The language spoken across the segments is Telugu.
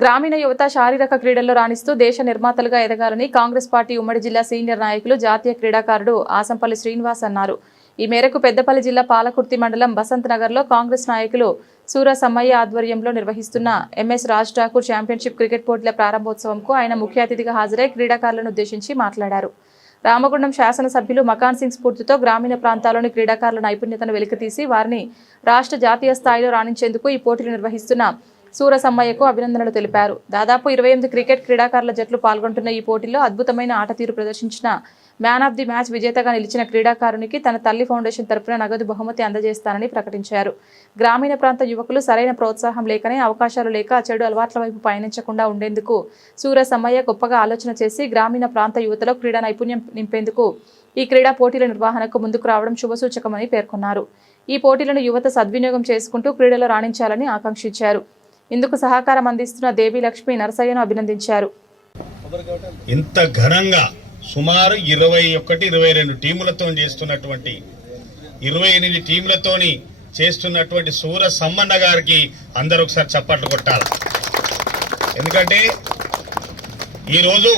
గ్రామీణ యువత శారీరక క్రీడల్లో రాణిస్తూ దేశ నిర్మాతలుగా ఎదగాలని కాంగ్రెస్ పార్టీ ఉమ్మడి జిల్లా సీనియర్ నాయకులు జాతీయ క్రీడాకారుడు ఆసంపల్లి శ్రీనివాస్ అన్నారు. ఈ మేరకు పెద్దపల్లి జిల్లా పాలకుర్తి మండలం బసంత్ నగర్లో కాంగ్రెస్ నాయకులు సూర సమ్మయ్య ఆధ్వర్యంలో నిర్వహిస్తున్న MS Raj Thakur championship cricket పోటీల ప్రారంభోత్సవంకు ఆయన ముఖ్య అతిథిగా హాజరై క్రీడాకారులను ఉద్దేశించి మాట్లాడారు. రామగుండం శాసనసభ్యులు మకాన్ సింగ్ స్ఫూర్తితో గ్రామీణ ప్రాంతాల్లోని క్రీడాకారుల నైపుణ్యతను వెలికితీసి వారిని రాష్ట్ర జాతీయ స్థాయిలో రాణించేందుకు ఈ పోటీలు నిర్వహిస్తున్న సూరసమ్మయ్యకు అభినందనలు తెలిపారు. దాదాపు ఇరవై ఎనిమిది క్రికెట్ క్రీడాకారుల జట్లు పాల్గొంటున్న ఈ పోటీలో అద్భుతమైన ఆట తీరు ప్రదర్శించిన మ్యాన్ ఆఫ్ ది మ్యాచ్ విజేతగా నిలిచిన క్రీడాకారునికి తన తల్లి ఫౌండేషన్ తరపున నగదు బహుమతి అందజేస్తానని ప్రకటించారు. గ్రామీణ ప్రాంత యువకులు సరైన ప్రోత్సాహం లేకనే అవకాశాలు లేక చెడు అలవాట్ల వైపు పయనించకుండా ఉండేందుకు సూరసమ్మయ్య గొప్పగా ఆలోచన చేసి గ్రామీణ ప్రాంత యువతలో క్రీడా నైపుణ్యం నింపేందుకు ఈ క్రీడా పోటీల నిర్వహణకు ముందుకు రావడం శుభసూచకమని పేర్కొన్నారు. ఈ పోటీలను యువత సద్వినియోగం చేసుకుంటూ క్రీడలో రాణించాలని ఆకాంక్షించారు. ఇందుకు సహకారం అందిస్తున్న దేవి లక్ష్మి నరసయ్యను అభినందించారు. ఇంత ఘనంగా సుమారు ఇరవై ఒకటి ఇరవై రెండు టీములతో చేస్తున్నటువంటి ఇరవై ఎనిమిది టీములతోని చేస్తున్నటువంటి సూర సమ్మన్న గారికి అందరూ ఒకసారి చప్పట్లు కొట్టాలి? ఎందుకంటే ఈరోజు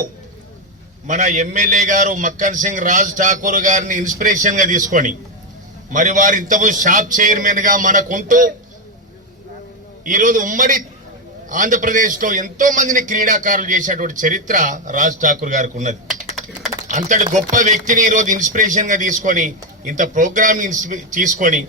మన ఎమ్మెల్యే గారు మక్కన్ సింగ్ రాజ్ ఠాకూర్ గారిని ఇన్స్పిరేషన్గా తీసుకొని మరి వారు ఇంతకు షాప్ చైర్మన్గా మనకుంటూ ఈరోజు ఉమ్మడి ఆంధ్రప్రదేశ్లో ఎంతో మందిని క్రీడాకారులు చేసేటువంటి చరిత్ర రాజ్ ఠాకూర్ గారికి ఉన్నది. అంతటి గొప్ప వ్యక్తిని ఈరోజు ఇన్స్పిరేషన్గా తీసుకొని ఇంత ప్రోగ్రామ్ తీసుకొని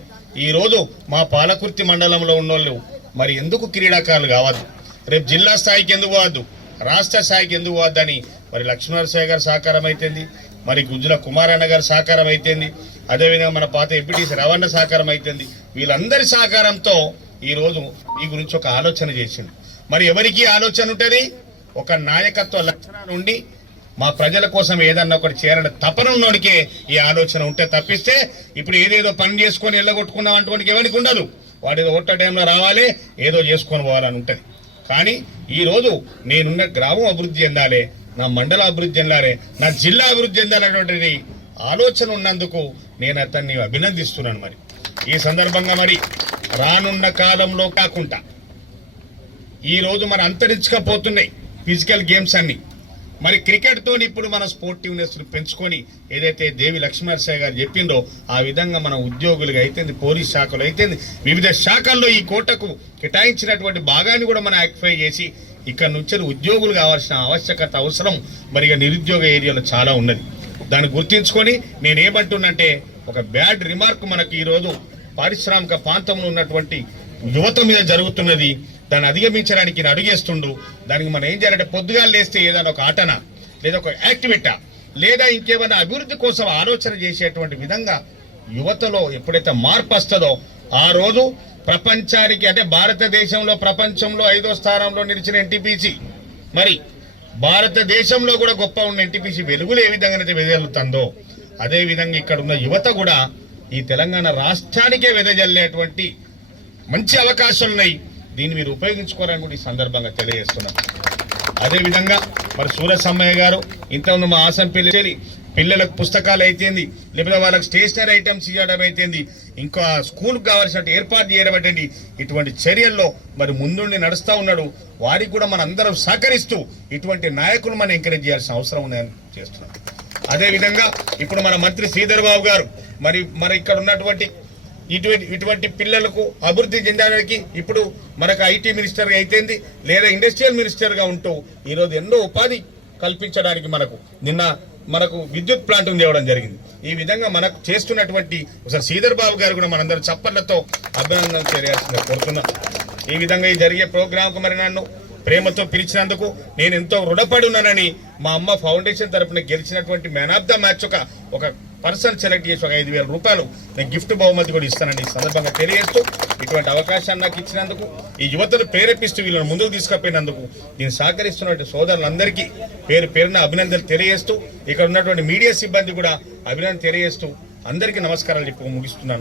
ఈరోజు మా పాలకుర్తి మండలంలో ఉన్నోళ్ళు మరి ఎందుకు క్రీడాకారులు కావద్దు? రేపు జిల్లా స్థాయికి ఎందుకు పోవద్దు? రాష్ట్ర స్థాయికి ఎందుకు పోవద్దని మరి లక్ష్మీనరసాయి గారు సహకారం అయితేంది మరి గుజ్జుల కుమారన్న గారి సహకారం అయితేంది అదేవిధంగా మన పాత ఎంపీటీసీ రవణ సహకారం అయితేంది వీళ్ళందరి సహకారంతో ఈ రోజు ఈ గురించి ఒక ఆలోచన చేసింది మరి ఎవరికి ఆలోచన ఉంటుంది? ఒక నాయకత్వ లక్షణాలు ఉండి మా ప్రజల కోసం ఏదన్నా ఒకటి చేరడం తపనున్నోడికే ఈ ఆలోచన ఉంటే తప్పిస్తే ఇప్పుడు ఏదేదో పని చేసుకొని వెళ్ళగొట్టుకున్నాం అటువంటి ఎవరికి ఉండదు. వాడు ఏదో ఒట్ట టైంలో రావాలి ఏదో చేసుకొని పోవాలని ఉంటుంది. కానీ ఈ రోజు నేనున్న గ్రామం అభివృద్ధి చెందాలి నా మండలం అభివృద్ధి చెందాలి నా జిల్లా అభివృద్ధి చెందాలనేటువంటిది ఆలోచన ఉన్నందుకు నేను అతన్ని అభినందిస్తున్నాను మరి. ఈ సందర్భంగా మరి రానున్న కాలంలో కాకుండా ఈ రోజు మన అంతరించకపోతున్నాయి ఫిజికల్ గేమ్స్ అన్ని. మరి క్రికెట్తో ఇప్పుడు మన స్పోర్టివ్నెస్ పెంచుకొని ఏదైతే దేవి లక్ష్మీనరసాయి గారు చెప్పిందో ఆ విధంగా మన ఉద్యోగులుగా అయితేంది పోలీస్ శాఖలు అయితేంది వివిధ శాఖల్లో ఈ కోటకు కేటాయించినటువంటి భాగాన్ని కూడా మనం యాక్టిఫై చేసి ఇక్కడ నుంచి ఉద్యోగులు కావాల్సిన ఆవశ్యకత అవసరం. మరి నిరుద్యోగ ఏరియాలో చాలా ఉన్నది. దాన్ని గుర్తించుకొని నేనేమంటున్నంటే ఒక బ్యాడ్ రిమార్క్ మనకి ఈరోజు పారిశ్రామిక ప్రాంతంలో ఉన్నటువంటి యువత మీద జరుగుతున్నది దాన్ని అధిగమించడానికి ఈయన అడుగేస్తుండు దానికి మనం ఏం చేయాలంటే పొద్దుగా లేస్తే ఏదైనా ఒక ఆటన లేదా ఒక యాక్టివిటా లేదా ఇంకేమైనా అభివృద్ధి కోసం ఆలోచన చేసేటువంటి విధంగా యువతలో ఎప్పుడైతే మార్పు వస్తుందో ఆ రోజు ప్రపంచానికి అంటే భారతదేశంలో ప్రపంచంలో ఐదో స్థానంలో నిలిచిన ఎన్టీపీసీ. మరి భారతదేశంలో కూడా గొప్ప ఉన్న ఎన్టీపీసీ వెలుగులు ఏ విధంగా అయితే అదే విధంగా ఇక్కడ ఉన్న యువత కూడా ఈ తెలంగాణ రాష్ట్రానికే వెదజల్లేటువంటి మంచి అవకాశాలు ఉన్నాయి దీన్ని మీరు ఉపయోగించుకోవాలని కూడా ఈ సందర్భంగా తెలియజేస్తున్నాం. అదే విధంగా మరి సూరసమ్మయ్య గారు ఇంతకుముందు మా ఆసం పిల్లలు పిల్లలకు పుస్తకాలు అయితేంది లేకపోతే వాళ్ళకి స్టేషనరీ ఐటమ్స్ ఇవ్వడం అయితేంది ఇంకా స్కూల్కి కావాల్సినట్టు ఏర్పాటు చేయడం ఏంటి ఇటువంటి చర్యల్లో మరి ముందుండి నడుస్తూ ఉన్నాడు. వారికి కూడా మనందరం సహకరిస్తూ ఇటువంటి నాయకులు మనం ఎంకరేజ్ చేయాల్సిన అవసరం ఉందని చేస్తున్నాం. అదేవిధంగా ఇప్పుడు మన మంత్రి శ్రీధర్ బాబు గారు మరి మరి ఇక్కడ ఉన్నటువంటి ఇటువంటి ఇటువంటి పిల్లలకు అభివృద్ధి చెందడానికి ఇప్పుడు మనకు ఐటీ మినిస్టర్గా అయితేంది లేదా ఇండస్ట్రియల్ మినిస్టర్గా ఉంటూ ఈరోజు ఎన్నో ఉపాధి కల్పించడానికి మనకు నిన్న మనకు విద్యుత్ ప్లాంట్ తేవడం జరిగింది. ఈ విధంగా మనకు చేస్తున్నటువంటి ఒకసారి శ్రీధర్ బాబు గారు కూడా మనందరూ చప్పట్లతో అభినందన చేయాల్సిందిగా కోరుతున్నాం. ఈ విధంగా ఈ జరిగే ప్రోగ్రాంకు మరి నన్ను ప్రేమతో పిలిచినందుకు నేను ఎంతో రుణపడి ఉన్నానని మా అమ్మ ఫౌండేషన్ తరపున గెలిచినటువంటి మ్యాన్ ఆఫ్ ద మ్యాచ్ ఒక ఒక పర్సన్ సెలెక్ట్ చేసి ఒక ఐదు వేల రూపాయలు నేను గిఫ్ట్ బహుమతి కూడా ఇస్తానని సందర్భంగా తెలియజేస్తూ ఇటువంటి అవకాశాన్ని నాకు ఇచ్చినందుకు ఈ యువతను ప్రేరేపిస్తూ వీళ్ళని ముందుకు తీసుకుపోయినందుకు దీన్ని సహకరిస్తున్నటువంటి సోదరులందరికీ పేరు పేరున అభినందనలు తెలియజేస్తూ ఇక్కడ ఉన్నటువంటి మీడియా సిబ్బంది కూడా అభినందన తెలియజేస్తూ అందరికీ నమస్కారాలు చెప్పి ముగిస్తున్నాను.